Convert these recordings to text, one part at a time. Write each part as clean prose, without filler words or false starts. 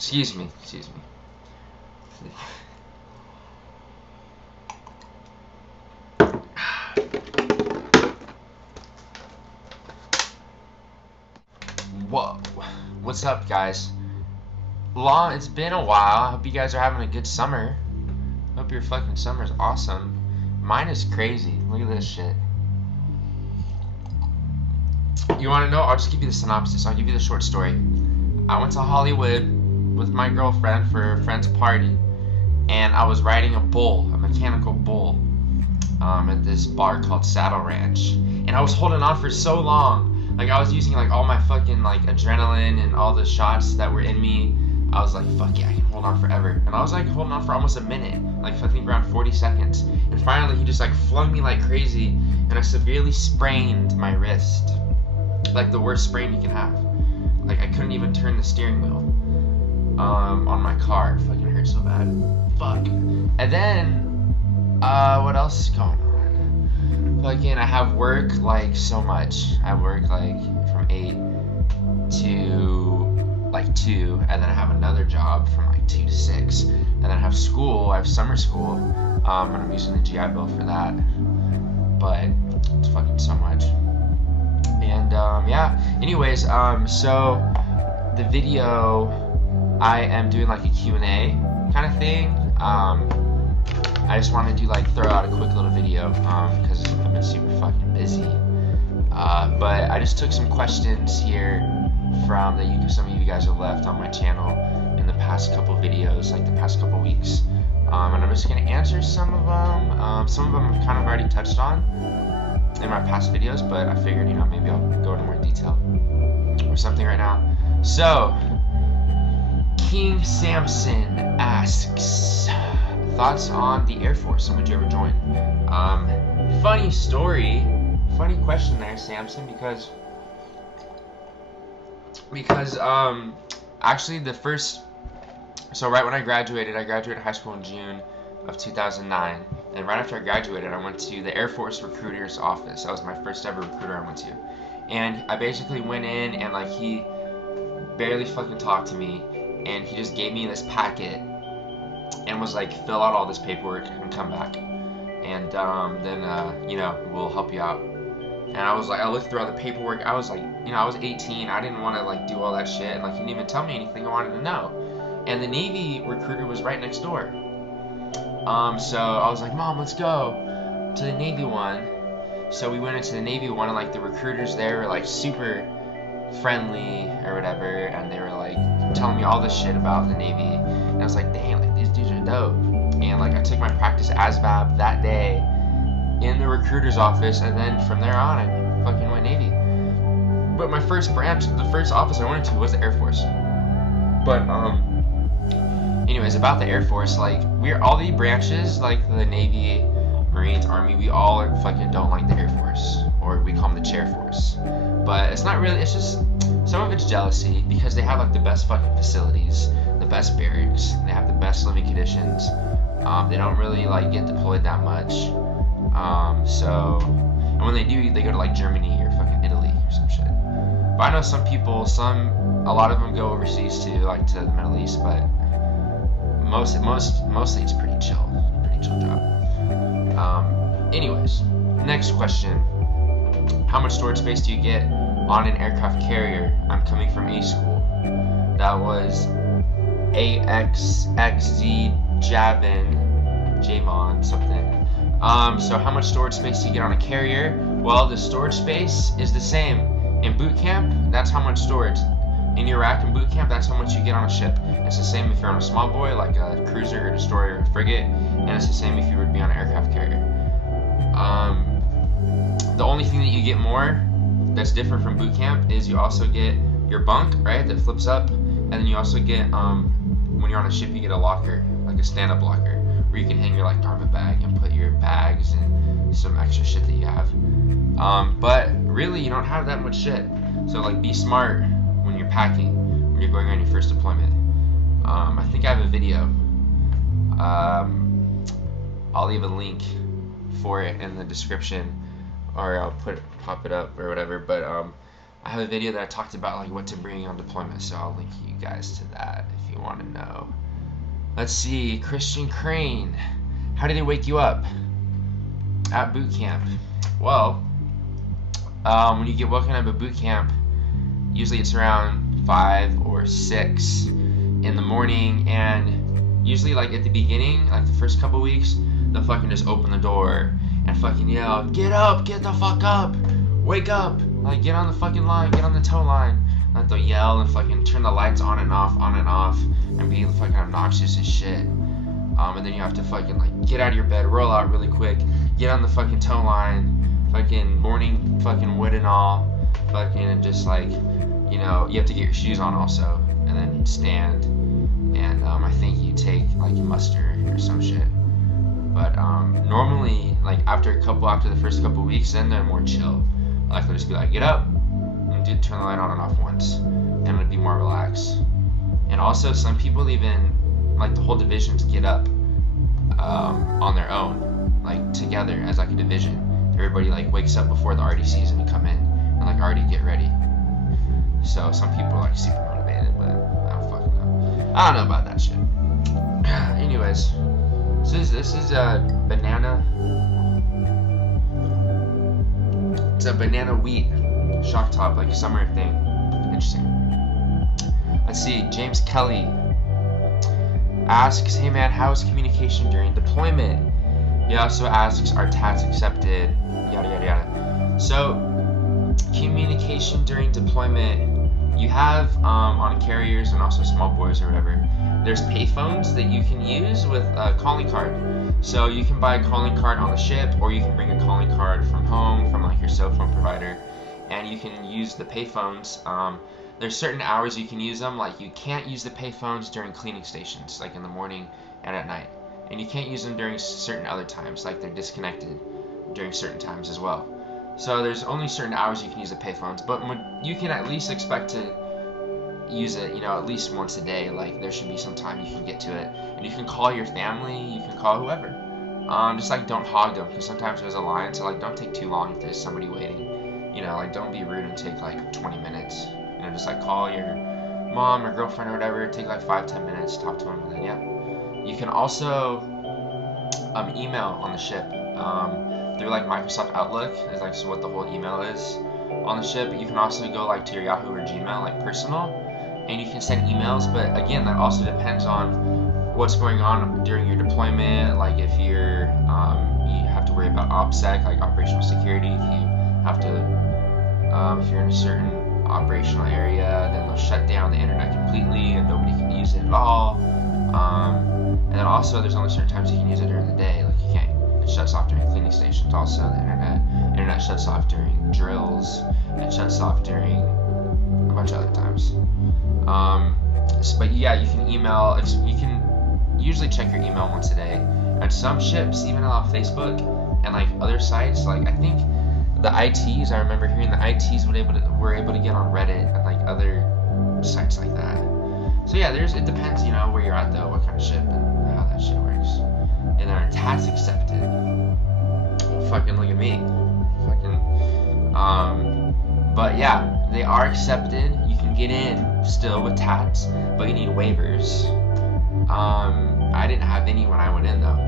Excuse me. Whoa. What's up, guys? It's been a while. I hope you guys are having a good summer. Hope your fucking summer's awesome. Mine is crazy. Look at this shit. You want to know? I'll just give you the synopsis. I'll give you the short story. I went to Hollywood with my girlfriend for a friend's party, and I was riding a mechanical bull, at this bar called Saddle Ranch, and I was holding on for so long. Like, I was using like all my fucking like adrenaline and all the shots that were in me. I was like, fuck yeah, I can hold on forever. And I was like holding on for almost a minute, like I think around 40 seconds. And finally he just like flung me like crazy, and I severely sprained my wrist. Like the worst sprain you can have. Like I couldn't even turn the steering wheel on my car. It fucking hurt so bad. Fuck. And then what else is going on? Fucking I have work like so much. I work like from 8 to like 2, and then I have another job from like 2 to 6, and then I have school. I have summer school, and I'm using the GI Bill for that, but it's fucking so much. And yeah, anyways, so the video, I am doing like a Q&A kind of thing. I just wanted to like throw out a quick little video because I've been super fucking busy, but I just took some questions here from some of you guys have left on my channel in the past couple videos, like the past couple weeks, and I'm just gonna answer some of them. Some of them I've kind of already touched on in my past videos, but I figured, you know, maybe I'll go into more detail or something right now. So King Samson asks, thoughts on the Air Force, and would you ever join? Funny story, funny question there, Samson, because actually so right when I graduated high school in June of 2009, and right after I graduated, I went to the Air Force recruiter's office. That was my first ever recruiter I went to, and I basically went in, and like he barely fucking talked to me, and he just gave me this packet and was like, fill out all this paperwork and come back, and then you know, we'll help you out. And I was like, I looked through all the paperwork. I was like, you know, I was 18. I didn't want to like do all that shit, and like he didn't even tell me anything I wanted to know. And the Navy recruiter was right next door. So I was like, Mom, let's go to the Navy one. So we went into the Navy one, and like the recruiters there were like super friendly or whatever, and they were like telling me all this shit about the Navy. And I was like, damn, like these dudes are dope. And like I took my practice ASVAB that day in the recruiter's office, and then from there on I fucking went Navy. But my first branch, the first office I went into was the Air Force. But anyways, about the Air Force, like we're all the branches, like the Navy, Marines, Army, we all fucking don't like the Air Force, or we call them the Chair Force. But it's not really, it's just some of it's jealousy, because they have like the best fucking facilities, the best barracks, they have the best living conditions. They don't really like get deployed that much. And when they do, they go to like Germany or fucking Italy or some shit. But I know some people, a lot of them go overseas too, like to the Middle East, but mostly it's pretty chill job. Anyways, next question. How much storage space do you get on an aircraft carrier? I'm coming from A school. That was AXXZ Javon something. So how much storage space do you get on a carrier? Well, the storage space is the same. In boot camp, that's how much storage. In Iraq in boot camp, that's how much you get on a ship. It's the same if you're on a small boy, like a cruiser or destroyer or frigate, and it's the same if you were to be on an aircraft carrier. The only thing that you get more that's different from boot camp is you also get your bunk, right, that flips up, and then you also get, when you're on a ship, you get a locker, like a stand-up locker, where you can hang your like garment bag and put your bags and some extra shit that you have. But really, you don't have that much shit. So like, be smart when you're packing, when you're going on your first deployment. I think I have a video. I'll leave a link for it in the description, or I'll pop it up or whatever. But I have a video that I talked about like what to bring on deployment, so I'll link you guys to that if you want to know. Let's see, Christian Crane. How did they wake you up at boot camp? Well, when you get woken up at boot camp, usually it's around 5 or 6 in the morning, and usually like at the beginning, like the first couple weeks, they'll fucking just open the door and fucking yell, "Get up, get the fuck up, wake up, like get on the fucking line, get on the tow line." Like they'll yell and fucking turn the lights on and off, and be fucking obnoxious as shit. And then you have to fucking like get out of your bed, roll out really quick, get on the fucking tow line, fucking morning fucking wood and all, fucking, and just like, you know, you have to get your shoes on also, and then stand, and I think you take like muster or some shit. But normally, like after the first couple weeks, then they're more chill. Like they'll just be like, get up, and turn the light on and off once, and it'll be more relaxed. And also, some people even, like the whole divisions get up on their own, like together as like a division. Everybody like wakes up before the RDCs and come in and like already get ready. So some people are like super motivated, but I don't fucking know. I don't know about that shit. Anyways, this is a banana. It's a banana wheat shock top, like summer thing. Interesting. Let's see. James Kelly asks, "Hey man, how is communication during deployment?" He also asks, "Are TATs accepted?" Yada yada yada. So communication during deployment, you have on carriers and also small boys or whatever, there's payphones that you can use with a calling card. So you can buy a calling card on the ship, or you can bring a calling card from home, from like your cell phone provider, and you can use the payphones. There's certain hours you can use them, like you can't use the payphones during cleaning stations, like in the morning and at night. And you can't use them during certain other times, like they're disconnected during certain times as well. So there's only certain hours you can use the payphones, but you can at least expect to use it, you know, at least once a day. Like there should be some time you can get to it, and you can call your family, you can call whoever. Just like don't hog them, because sometimes there's a line, so like don't take too long if there's somebody waiting. You know, like don't be rude and take like 20 minutes. You know, just like call your mom or girlfriend or whatever, take like 5-10 minutes, talk to them, and then yeah. You can also email on the ship. Through like Microsoft Outlook is like what the whole email is on the ship. But you can also go like to your Yahoo or Gmail, like personal, and you can send emails. But again, that also depends on what's going on during your deployment. Like if you're you have to worry about OPSEC, like operational security. If you have to if you're in a certain operational area, then they'll shut down the internet completely and nobody can use it at all. And then also there's only certain times you can use it during the day. Like you can't. It shuts off during cleaning stations. Also, the internet shuts off during drills. It shuts off during a bunch of other times. But yeah, you can email. You can usually check your email once a day. And some ships even allow Facebook and like other sites. Like I think the ITs. I remember hearing the ITs were able to get on Reddit and like other sites like that. So yeah, it depends, you know, where you're at though, what kind of ship and how that shit works. And are TATs accepted? Well, fucking look at me. Fucking, but yeah, they are accepted. You can get in still with TATs, but you need waivers. I didn't have any when I went in though.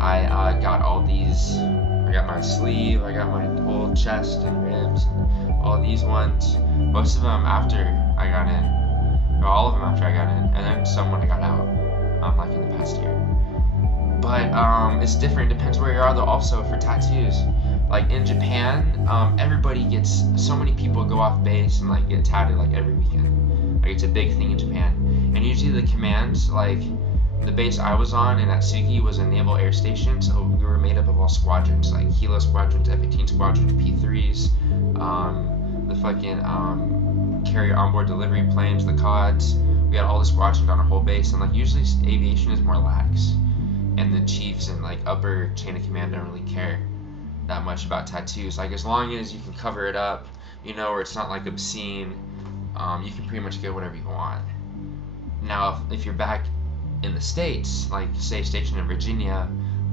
I got all these. I got my sleeve, I got my whole chest and ribs, and all these ones. Most of them after I got in. Or all of them after I got in, and then some when I got out. Like in the past year. But it's different. Depends where you are though. Also for tattoos, like in Japan, everybody gets. So many people go off base and like get tattooed like every weekend. Like it's a big thing in Japan. And usually the commands, like the base I was on in Atsugi was a naval air station, so we were made up of all squadrons, like Hilo squadrons, F-18 squadrons, P3s, the fucking carrier onboard delivery planes, the CODs. We had all the squadrons on our whole base, and like usually aviation is more lax, and the chiefs and like upper chain of command don't really care that much about tattoos. Like as long as you can cover it up, you know, or it's not like obscene, you can pretty much get whatever you want. Now if you're back in the States, like say stationed in Virginia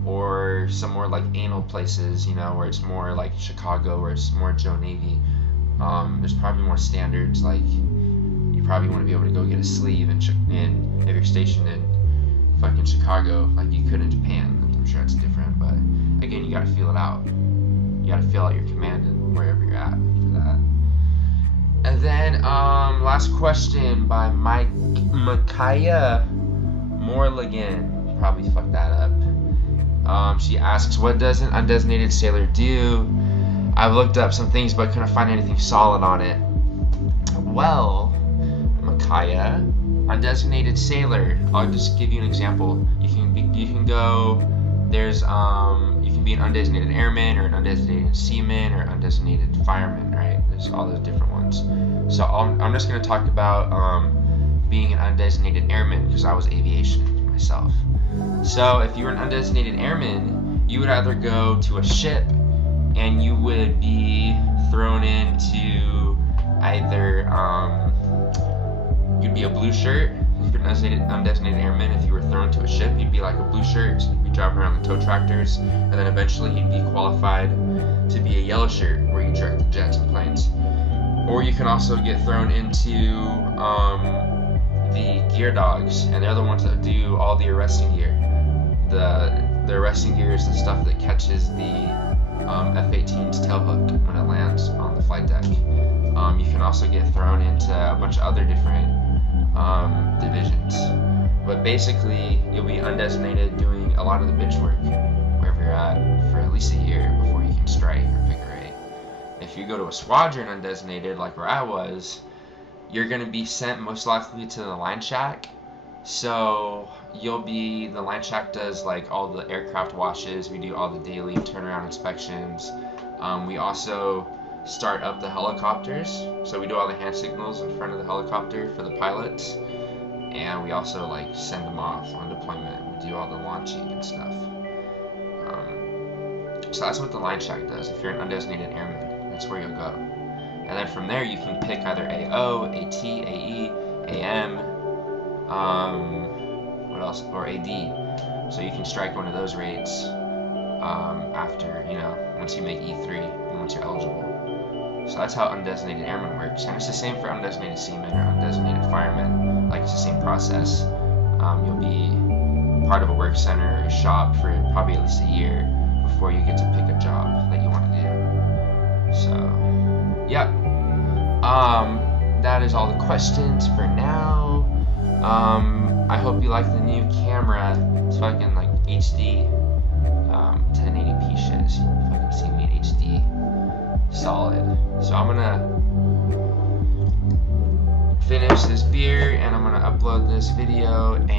or some more like anal places, you know, where it's more like Chicago, where it's more Joe Navy, There's probably more standards, like you probably want to be able to go get a sleeve if you're stationed in fucking Chicago, like you could in Japan. I'm sure it's different, but again, you gotta feel it out. You gotta feel out your command and wherever you're at for that. And then, last question by Micaiah Morligan. Probably fucked that up. She asks, what does an undesignated sailor do? I've looked up some things but couldn't find anything solid on it. Well, Micaiah, undesignated sailor. I'll just give you an example. You can go. There's you can be an undesignated airman or an undesignated seaman or undesignated fireman, right? There's all those different ones. So I'm just gonna talk about being an undesignated airman because I was aviation myself. So if you were an undesignated airman, you would either go to a ship and you would be thrown into either you'd be a blue shirt. If you're an undesignated airman, if you were thrown to a ship, you'd be like a blue shirt. So you'd be driving around the tow tractors, and then eventually you'd be qualified to be a yellow shirt, where you direct the jets and planes. Or you can also get thrown into the gear dogs, and they're the ones that do all the arresting gear. The arresting gear is the stuff that catches the F-18's tailhook when it lands on the flight deck. You can also get thrown into a bunch of other different divisions. But basically, you'll be undesignated doing a lot of the bitch work wherever you're at for at least a year before you can strike or figure eight. If you go to a squadron undesignated, like where I was, you're going to be sent most likely to the line shack. So the line shack does like all the aircraft washes. We do all the daily turnaround inspections. We also start up the helicopters. So we do all the hand signals in front of the helicopter for the pilots. And we also like send them off on deployment. We do all the launching and stuff. So that's what the line shack does. If you're an undesignated airman, that's where you'll go. And then from there you can pick either AO, AT, AE, AM, what else, or AD. So you can strike one of those rates after, once you make E3 and once you're eligible. So that's how undesignated airman works. And it's the same for undesignated seaman or undesignated fireman. Like, it's the same process. You'll be part of a work center or a shop for probably at least a year before you get to pick a job that you want to do. So, yeah. That is all the questions for now. I hope you like the new camera. It's fucking like HD, 1080p shit. So you fucking see me in HD. Solid. So I'm gonna finish this beer and I'm gonna upload this video and